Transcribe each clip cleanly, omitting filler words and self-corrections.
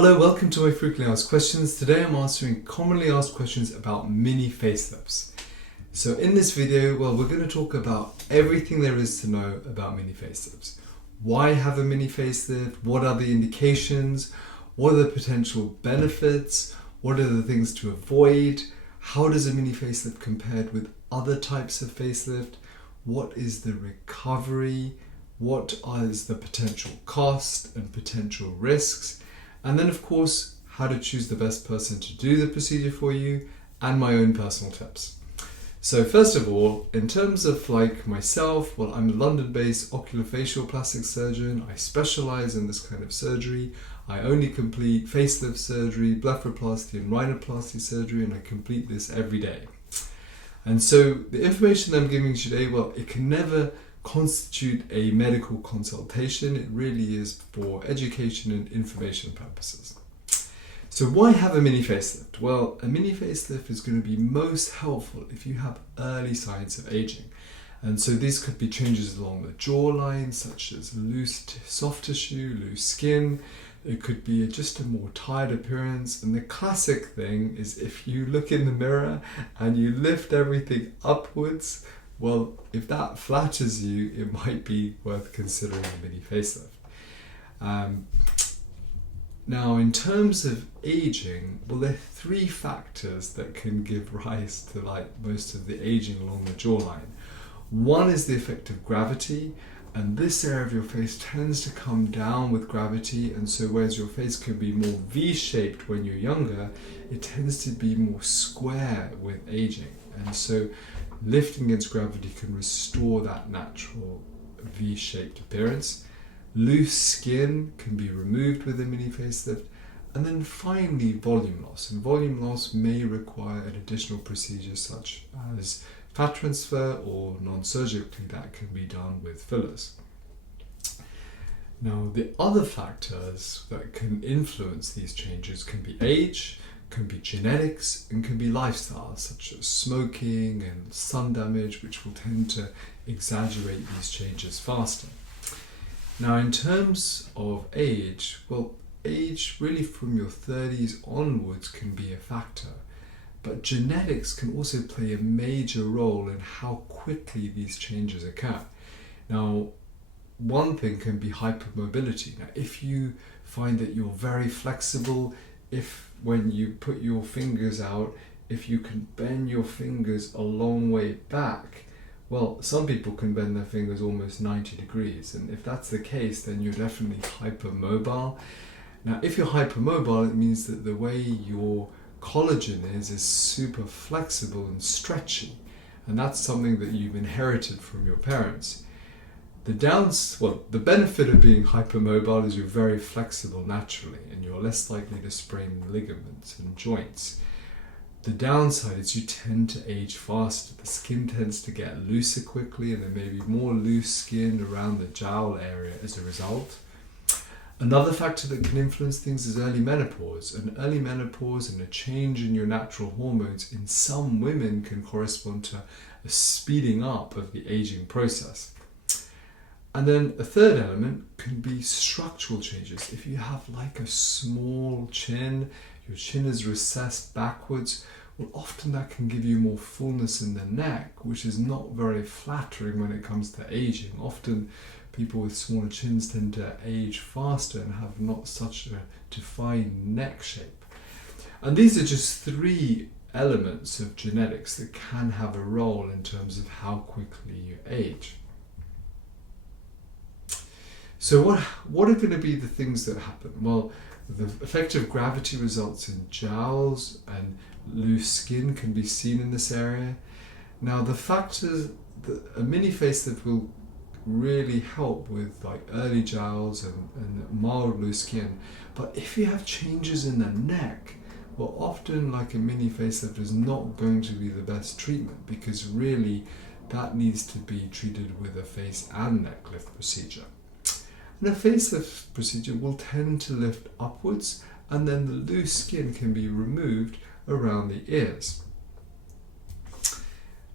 Hello, welcome to my frequently asked questions. Today I'm answering commonly asked questions about mini facelifts. So in this video, we're going to talk about everything there is to know about mini facelifts. Why have a mini facelift? What are the indications? What are the potential benefits? What are the things to avoid? How does a mini facelift compare with other types of facelift? What is the recovery? What is the potential cost and potential risks? And then of course, how to choose the best person to do the procedure for you and my own personal tips. So first of all, in terms of myself, I'm a London-based oculofacial plastic surgeon. I specialize in this kind of surgery. I only complete facelift surgery, blepharoplasty and rhinoplasty surgery, and I complete this every day. And so the information I'm giving you today, it can never constitute a medical consultation. It really is for education and information purposes. So why have a mini facelift? Well, a mini facelift is going to be most helpful if you have early signs of aging. And so these could be changes along the jawline, such as loose soft tissue, loose skin. It could be just a more tired appearance. And the classic thing is if you look in the mirror and you lift everything upwards, well, if that flatters you, it might be worth considering a mini facelift. Now, in terms of aging, there are three factors that can give rise to most of the aging along the jawline. One is the effect of gravity, and this area of your face tends to come down with gravity, and so whereas your face can be more V-shaped when you're younger, it tends to be more square with aging. And so lifting against gravity can restore that natural V-shaped appearance. Loose skin can be removed with a mini facelift. And then finally, volume loss. And volume loss may require an additional procedure such as fat transfer, or non-surgically that can be done with fillers. Now, the other factors that can influence these changes can be age, can be genetics, and can be lifestyle, such as smoking and sun damage, which will tend to exaggerate these changes faster. Now, in terms of age, age really from your 30s onwards can be a factor, but genetics can also play a major role in how quickly these changes occur. Now, one thing can be hypermobility. Now, if you find that you're very flexible, when you put your fingers out, if you can bend your fingers a long way back, some people can bend their fingers almost 90 degrees. And if that's the case, then you're definitely hypermobile. Now, if you're hypermobile, it means that the way your collagen is super flexible and stretchy. And that's something that you've inherited from your parents. The benefit of being hypermobile is you're very flexible naturally and you're less likely to sprain ligaments and joints. The downside is you tend to age faster. The skin tends to get looser quickly, and there may be more loose skin around the jowl area as a result. Another factor that can influence things is early menopause. And early menopause and a change in your natural hormones in some women can correspond to a speeding up of the aging process. And then a third element can be structural changes. If you have a small chin, your chin is recessed backwards, often that can give you more fullness in the neck, which is not very flattering when it comes to aging. Often people with smaller chins tend to age faster and have not such a defined neck shape. And these are just three elements of genetics that can have a role in terms of how quickly you age. So what are going to be the things that happen? Well, the effect of gravity results in jowls, and loose skin can be seen in this area. Now, the factors that a mini facelift will really help with early jowls and mild loose skin. But if you have changes in the neck, often a mini facelift is not going to be the best treatment, because really that needs to be treated with a face and neck lift procedure. And a facelift procedure will tend to lift upwards, and then the loose skin can be removed around the ears.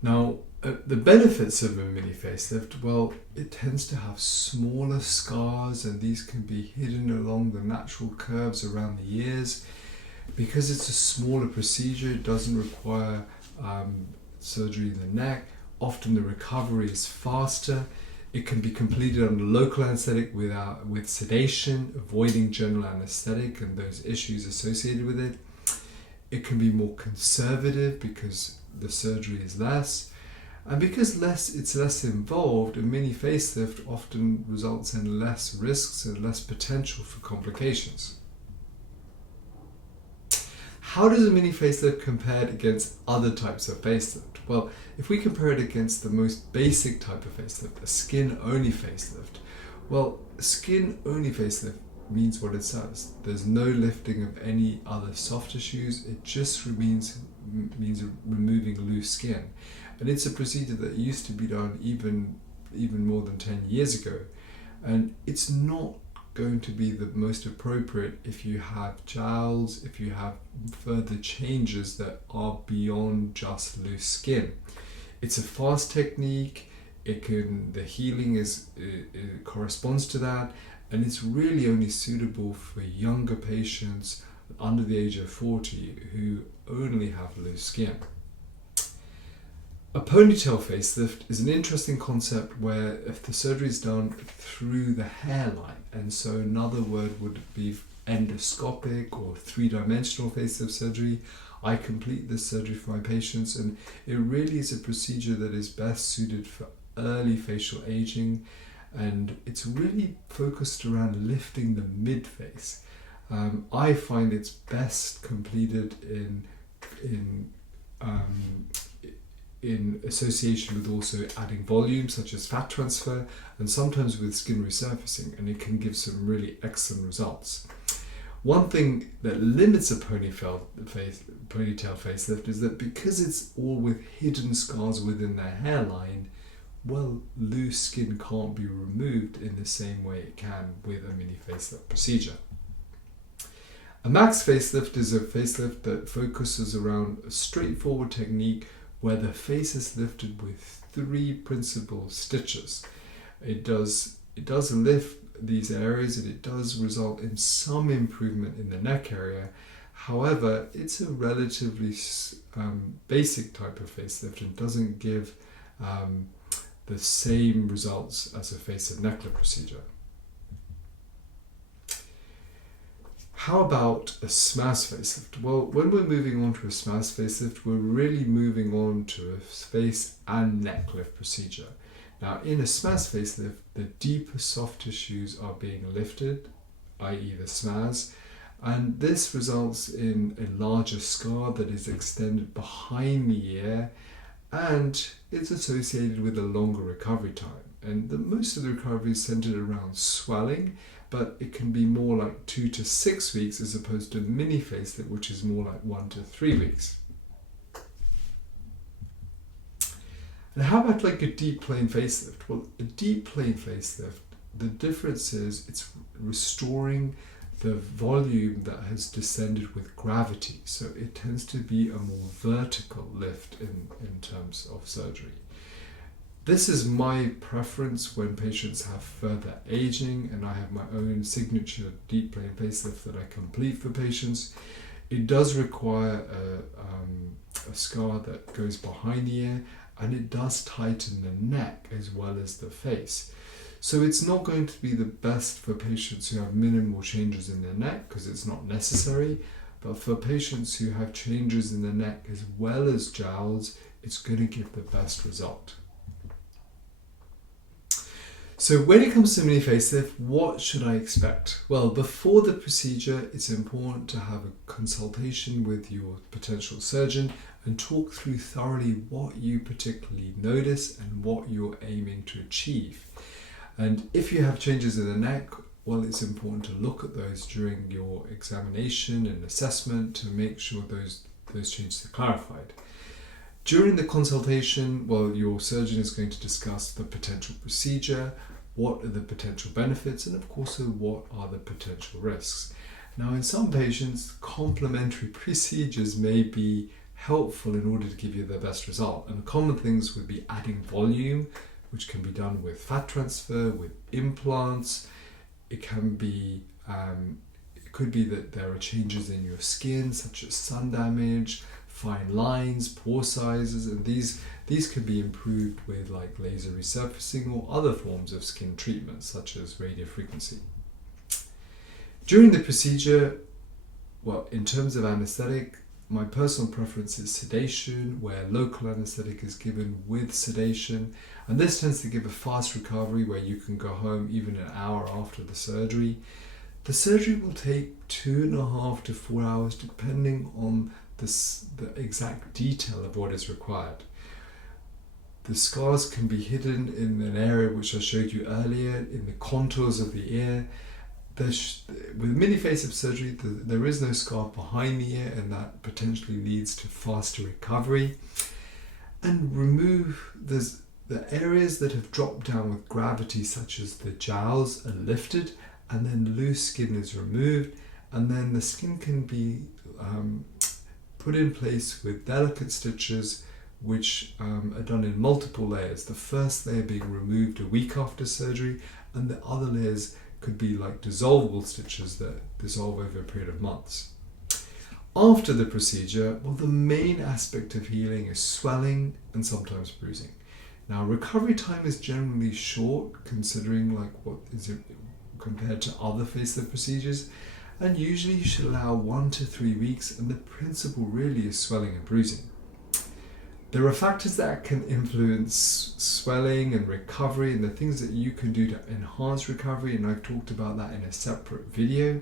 Now, The benefits of a mini facelift, well, it tends to have smaller scars, and these can be hidden along the natural curves around the ears. Because it's a smaller procedure, it doesn't require surgery in the neck. Often the recovery is faster. It can be completed under local anesthetic with sedation, avoiding general anesthetic and those issues associated with it. It can be more conservative because the surgery is less. And because it's less involved, a mini facelift often results in less risks and less potential for complications. How does a mini facelift compare against other types of facelift? Well, if we compare it against the most basic type of facelift, a skin-only facelift, well, skin-only facelift means what it says. There's no lifting of any other soft tissues. It just means removing loose skin. And it's a procedure that used to be done even more than 10 years ago. And it's not going to be the most appropriate if you have jowls, if you have further changes that are beyond just loose skin. It's a fast technique. The healing it corresponds to that, and it's really only suitable for younger patients under the age of 40 who only have loose skin. A ponytail facelift is an interesting concept where if the surgery is done through the hairline, and so another word would be endoscopic or three-dimensional facelift surgery. I complete this surgery for my patients, and it really is a procedure that is best suited for early facial aging, and it's really focused around lifting the mid-face. I find it's best completed in association with also adding volume, such as fat transfer, and sometimes with skin resurfacing, and it can give some really excellent results. One thing that limits a ponytail facelift is that because it's all with hidden scars within the hairline, well, loose skin can't be removed in the same way it can with a mini facelift procedure. A max facelift is a facelift that focuses around a straightforward technique where the face is lifted with 3 principal stitches. It does lift these areas, and it does result in some improvement in the neck area. However, it's a relatively basic type of facelift and doesn't give the same results as a face and neck lift procedure. How about a SMAS facelift? Well, when we're moving on to a SMAS facelift, we're really moving on to a face and neck lift procedure. Now, in a SMAS facelift, the deeper soft tissues are being lifted, i.e. the SMAS, and this results in a larger scar that is extended behind the ear, and it's associated with a longer recovery time. And most of the recovery is centered around swelling, but it can be more like 2 to 6 weeks as opposed to a mini facelift, which is more like 1 to 3 weeks. And how about like a deep plane facelift? Well, a deep plane facelift, the difference is it's restoring the volume that has descended with gravity. So it tends to be a more vertical lift in terms of surgery. This is my preference when patients have further aging, and I have my own signature deep plane facelift that I complete for patients. It does require a scar that goes behind the ear, and it does tighten the neck as well as the face. So it's not going to be the best for patients who have minimal changes in their neck because it's not necessary, but for patients who have changes in the neck as well as jowls, it's going to give the best result. So when it comes to mini facelift, what should I expect? Well, before the procedure, it's important to have a consultation with your potential surgeon and talk through thoroughly what you particularly notice and what you're aiming to achieve. And if you have changes in the neck, well, it's important to look at those during your examination and assessment to make sure those changes are clarified. During the consultation, well, your surgeon is going to discuss the potential procedure, what are the potential benefits, and of course, what are the potential risks. Now, in some patients, complementary procedures may be helpful in order to give you the best result. And common things would be adding volume, which can be done with fat transfer, with implants. It can be, it could be that there are changes in your skin, such as sun damage, fine lines, pore sizes, and these could be improved with like laser resurfacing or other forms of skin treatments, such as radiofrequency. During the procedure, well, in terms of anesthetic, my personal preference is sedation, where local anesthetic is given with sedation, and this tends to give a fast recovery where you can go home even an hour after the surgery. The surgery will take 2.5 to 4 hours depending on the exact detail of what is required. The scars can be hidden in an area which I showed you earlier, in the contours of the ear. With mini facelift surgery, there is no scar behind the ear, and that potentially leads to faster recovery. And the areas that have dropped down with gravity, such as the jowls, are lifted, and then loose skin is removed, and then the skin can be put in place with delicate stitches, which are done in multiple layers. The first layer being removed a week after surgery, and the other layers could be like dissolvable stitches that dissolve over a period of months. After the procedure, well, the main aspect of healing is swelling and sometimes bruising. Now, recovery time is generally short, considering like what is it compared to other facelift procedures, and usually you should allow 1 to 3 weeks, and the principle really is swelling and bruising. There are factors that can influence swelling and recovery, and the things that you can do to enhance recovery, and I've talked about that in a separate video.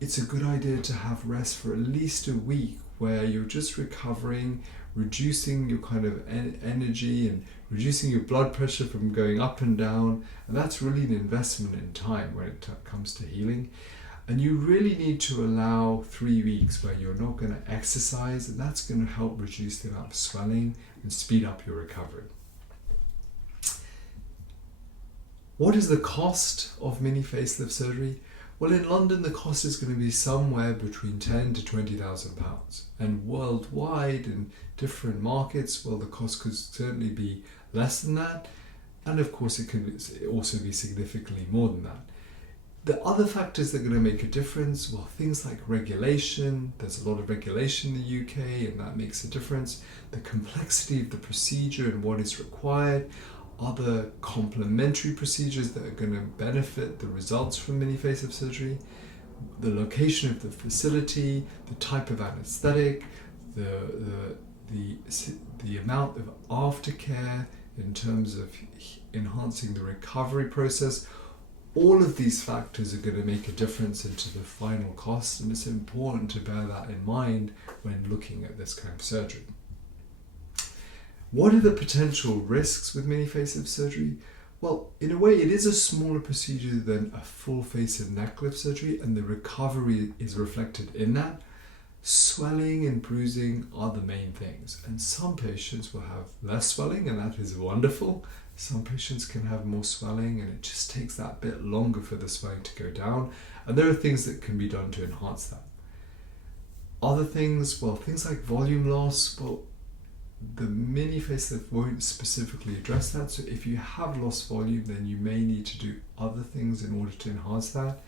It's a good idea to have rest for at least a week where you're just recovering, reducing your kind of energy and reducing your blood pressure from going up and down, and that's really an investment in time when it comes to healing. And you really need to allow 3 weeks where you're not going to exercise, and that's going to help reduce the amount of swelling and speed up your recovery. What is the cost of mini facelift surgery? Well, in London, the cost is going to be somewhere between £10,000 to £20,000. And worldwide, in different markets, well, the cost could certainly be less than that. And of course, it can also be significantly more than that. The other factors that are going to make a difference, well, things like regulation. There's a lot of regulation in the UK, and that makes a difference. The complexity of the procedure and what is required. Other complementary procedures that are going to benefit the results from mini facelift surgery. The location of the facility, the type of anesthetic, the amount of aftercare in terms of enhancing the recovery process. All of these factors are going to make a difference into the final cost, and it's important to bear that in mind when looking at this kind of surgery. What are the potential risks with mini facelift surgery? Well, in a way, it is a smaller procedure than a full face and neck lift surgery, and the recovery is reflected in that. Swelling and bruising are the main things, and some patients will have less swelling, and that is wonderful. Some patients can have more swelling, and it just takes that bit longer for the swelling to go down, and there are things that can be done to enhance that. Other things, well, things like volume loss, well, the mini facelift won't specifically address that, so if you have lost volume, then you may need to do other things in order to enhance that.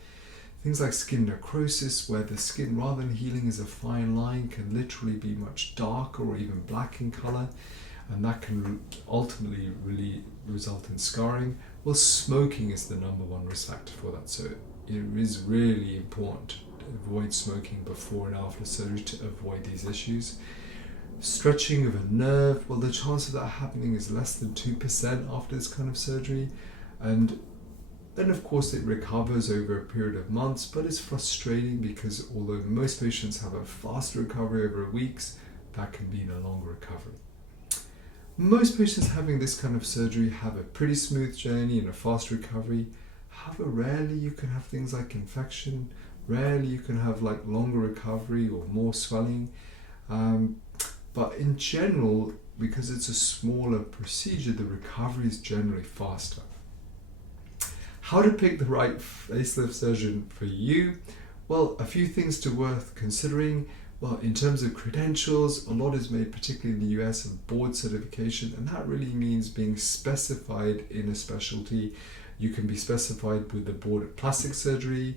Things like skin necrosis, where the skin, rather than healing as a fine line, can literally be much darker or even black in colour, and that can ultimately really result in scarring. Well, smoking is the #1 risk factor for that, so it is really important to avoid smoking before and after surgery to avoid these issues. Stretching of a nerve, well, the chance of that happening is less than 2% after this kind of surgery, and then of course it recovers over a period of months, but it's frustrating because although most patients have a faster recovery over weeks, that can mean a longer recovery. Most patients having this kind of surgery have a pretty smooth journey and a fast recovery. However, rarely you can have things like infection, rarely you can have like longer recovery or more swelling. But in general, because it's a smaller procedure, the recovery is generally faster. How to pick the right facelift surgeon for you? Well, a few things to worth considering. Well, in terms of credentials, a lot is made, particularly in the US, of board certification, and that really means being specified in a specialty. You can be specified with the board of plastic surgery.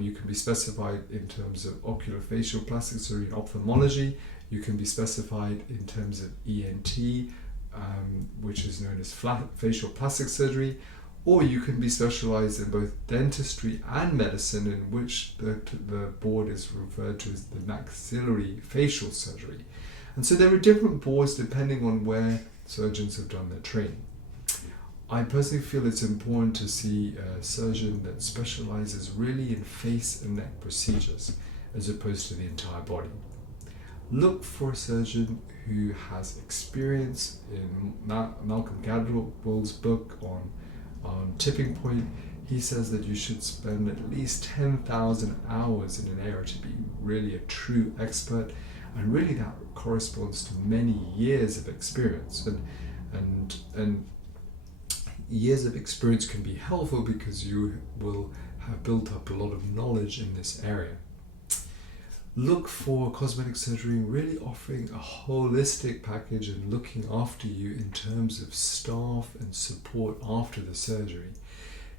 You can be specified in terms of oculofacial plastic surgery and ophthalmology. You can be specified in terms of ENT, which is known as facial plastic surgery, or you can be specialized in both dentistry and medicine, in which the board is referred to as the maxillary facial surgery. And so there are different boards depending on where surgeons have done their training. I personally feel it's important to see a surgeon that specializes really in face and neck procedures as opposed to the entire body. Look for a surgeon who has experience. In Malcolm Gladwell's book on Tipping Point, he says that you should spend at least 10,000 hours in an area to be really a true expert, and really that corresponds to many years of experience. And years of experience can be helpful because you will have built up a lot of knowledge in this area. Look for cosmetic surgery really offering a holistic package and looking after you in terms of staff and support after the surgery.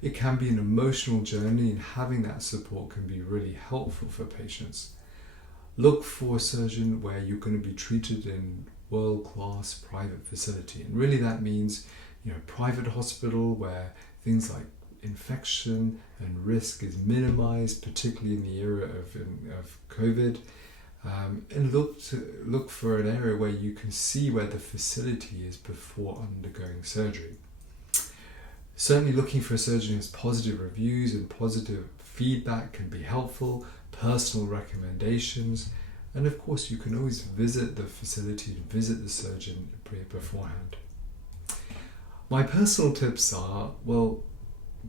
It can be an emotional journey, and having that support can be really helpful for patients. Look for a surgeon where you're going to be treated in world-class private facility, and really that means private hospital where things like infection and risk is minimized, particularly in the era of COVID, and look for an area where you can see where the facility is before undergoing surgery. Certainly looking for a surgeon who has positive reviews and positive feedback can be helpful, personal recommendations, and of course you can always visit the facility and visit the surgeon beforehand. My personal tips are, well,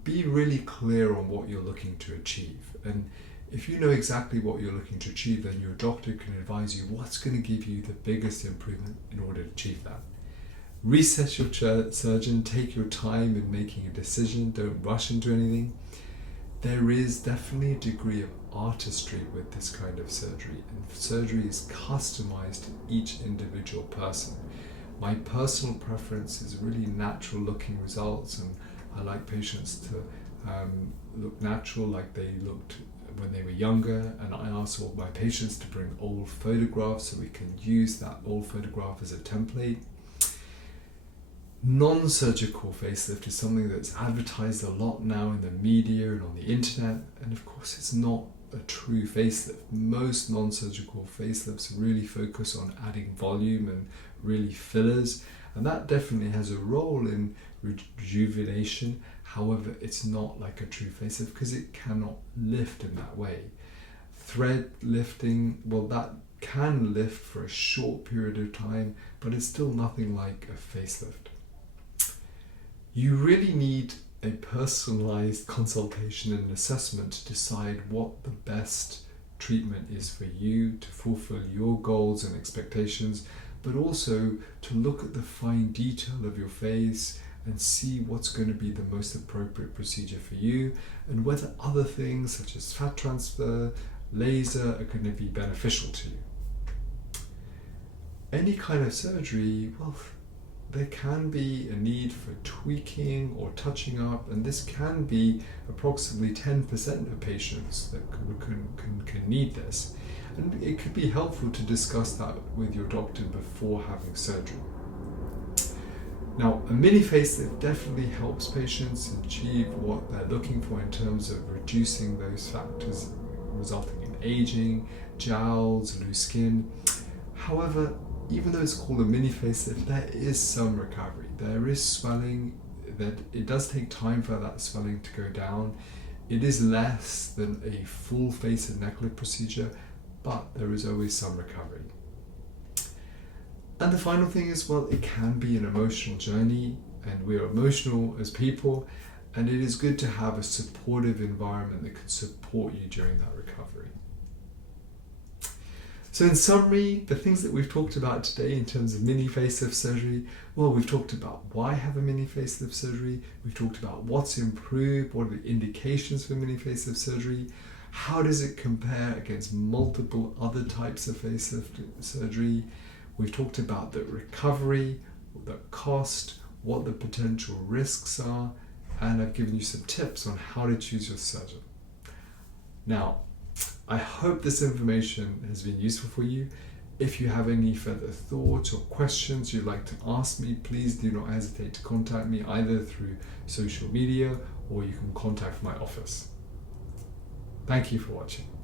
be really clear on what you're looking to achieve. And if you know exactly what you're looking to achieve, then your doctor can advise you what's going to give you the biggest improvement in order to achieve that. Research your surgeon, take your time in making a decision, don't rush into anything. There is definitely a degree of artistry with this kind of surgery, and surgery is customized to each individual person. My personal preference is really natural looking results, and I like patients to look natural like they looked when they were younger, and I ask all my patients to bring old photographs so we can use that old photograph as a template. Non-surgical facelift is something that's advertised a lot now in the media and on the internet, and of course it's not a true facelift. Most non-surgical facelifts really focus on adding volume and really fillers, and that definitely has a role in rejuvenation. However, it's not like a true facelift because it cannot lift in that way. Thread lifting, well, that can lift for a short period of time, but it's still nothing like a facelift. You really need a personalized consultation and assessment to decide what the best treatment is for you to fulfill your goals and expectations, but also to look at the fine detail of your face and see what's going to be the most appropriate procedure for you, and whether other things such as fat transfer, laser are going to be beneficial to you. Any kind of surgery, well, there can be a need for tweaking or touching up, and this can be approximately 10% of patients that can need this. And it could be helpful to discuss that with your doctor before having surgery. Now, a mini facelift definitely helps patients achieve what they're looking for in terms of reducing those factors resulting in aging, jowls, loose skin. However, even though it's called a mini facelift, there is some recovery. There is swelling, that it does take time for that swelling to go down. It is less than a full face and neck lift procedure, but there is always some recovery. And the final thing is, well, it can be an emotional journey, and we're emotional as people, and it is good to have a supportive environment that can support you during that recovery. So in summary, the things that we've talked about today in terms of mini facelift surgery, well, we've talked about why have a mini facelift surgery, we've talked about what's improved, what are the indications for mini facelift surgery, How does it compare against multiple other types of facelift surgery? We've talked about the recovery, the cost, what the potential risks are, and I've given you some tips on how to choose your surgeon. Now, I hope this information has been useful for you. If you have any further thoughts or questions you'd like to ask me, please do not hesitate to contact me either through social media or you can contact my office. Thank you for watching.